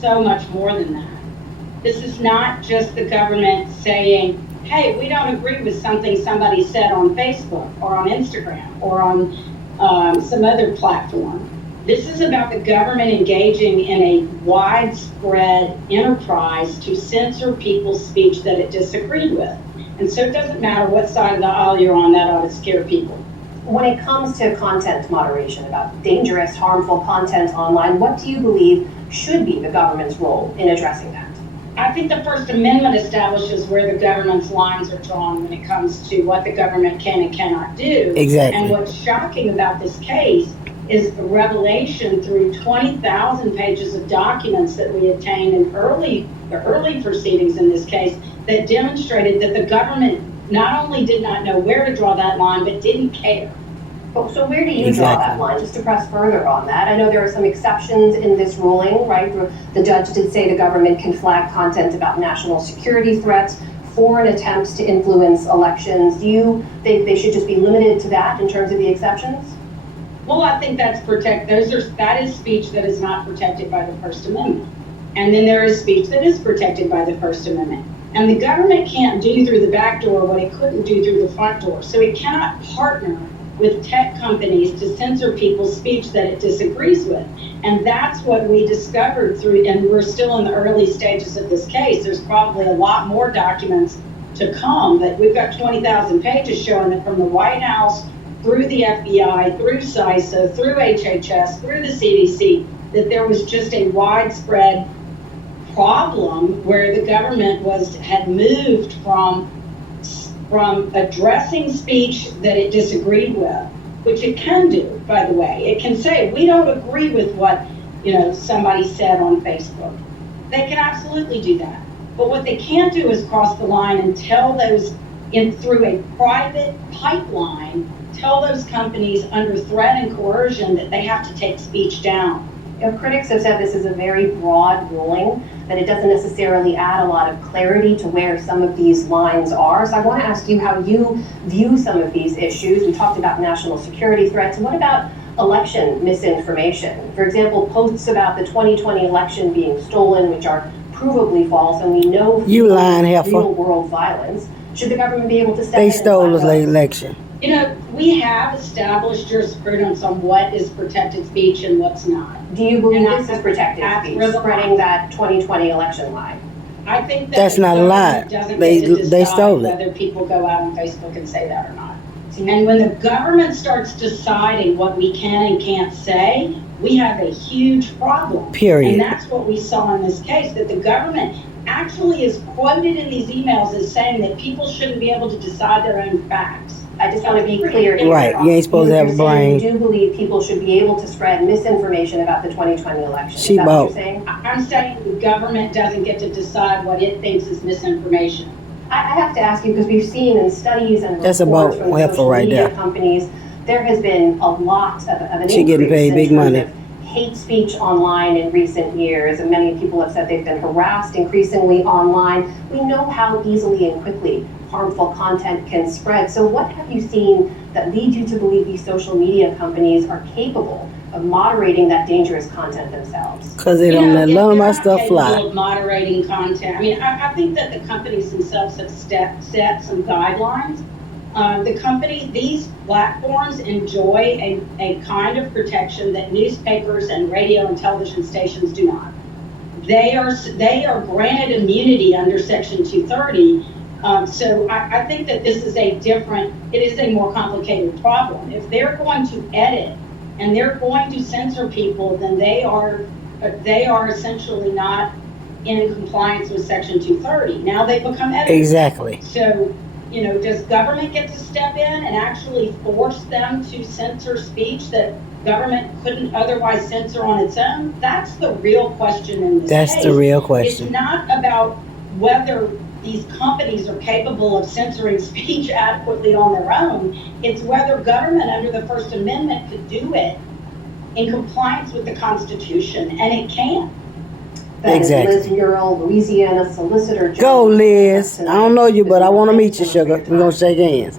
So much more than that. This is not just the government saying, hey, we don't agree with something somebody said on Facebook or on Instagram or on some other platform. This is about the government engaging in a widespread enterprise to censor people's speech that it disagreed with. And so it doesn't matter what side of the aisle you're on, that ought to scare people. When it comes to content moderation, about dangerous, harmful content online, what do you believe should be the government's role in addressing that? I think the First Amendment establishes where the government's lines are drawn when it comes to what the government can and cannot do. Exactly. And what's shocking about this case is the revelation through 20,000 pages of documents that we obtained in the early proceedings in this case that demonstrated that the government not only did not know where to draw that line, but didn't care. So where do you draw that line, just to press further on that? I know there are some exceptions in this ruling, right? The judge did say the government can flag content about national security threats, foreign attempts to influence elections. Do you think they should just be limited to that in terms of the exceptions? Well, I think that is speech that is not protected by the First Amendment. And then there is speech that is protected by the First Amendment. And the government can't do through the back door what it couldn't do through the front door. So it cannot partner with tech companies to censor people's speech that it disagrees with. And that's what we discovered and we're still in the early stages of this case. There's probably a lot more documents to come, but we've got 20,000 pages showing that from the White House through the FBI, through CISA, through HHS, through the CDC, that there was just a widespread problem where the government had moved from addressing speech that it disagreed with, which it can do, by the way. It can say, we don't agree with what somebody said on Facebook. They can absolutely do that. But what they can't do is cross the line and tell those, through a private pipeline, tell those companies under threat and coercion that they have to take speech down. Critics have said this is a very broad ruling, that it doesn't necessarily add a lot of clarity to where some of these lines are. So I want to ask you how you view some of these issues. We talked about national security threats. What about election misinformation? For example, posts about the 2020 election being stolen, which are provably false, and we know you lying real world violence. Should the government be able to step in? They stole the election. We have established jurisprudence on what is protected speech and what's not. Do you believe this is protected speech, spreading that 2020 election lie? I think that's not a lie. They stole it. Whether people go out on Facebook and say that or not. And when the government starts deciding what we can and can't say, we have a huge problem. Period. And that's what we saw in this case, that the government actually is quoted in these emails as saying that people shouldn't be able to decide their own facts. I just want to be clear here. Right, you ain't supposed to have a brain. You do believe people should be able to spread misinformation about the 2020 election. Is that what you're saying? I'm saying the government doesn't get to decide what it thinks is misinformation. I have to ask you, because we've seen in studies and reports from the social right media there. companies, there has been a lot of an She getting paid big money. Of hate speech online in recent years, and many people have said they've been harassed increasingly online. We know how easily and quickly harmful content can spread. So what have you seen that leads you to believe these social media companies are capable of moderating that dangerous content themselves? Because they don't let none of my stuff fly. Of moderating content. I mean, I think that the companies themselves have set some guidelines. These platforms enjoy a kind of protection that newspapers and radio and television stations do not. They are granted immunity under Section 230. So I think that it is a more complicated problem. If they're going to edit and they're going to censor people, then they are essentially not in compliance with Section 230. Now they become editors. Exactly. So, does government get to step in and actually force them to censor speech that government couldn't otherwise censor on its own? That's the real question in this case. That's the real question. It's not about whether these companies are capable of censoring speech adequately on their own. It's whether government under the First Amendment could do it in compliance with the Constitution, and it can. That is Liz Muriel, Louisiana solicitor. Go, Liz. I don't know you, but I want to meet you, sugar. We're going to shake hands.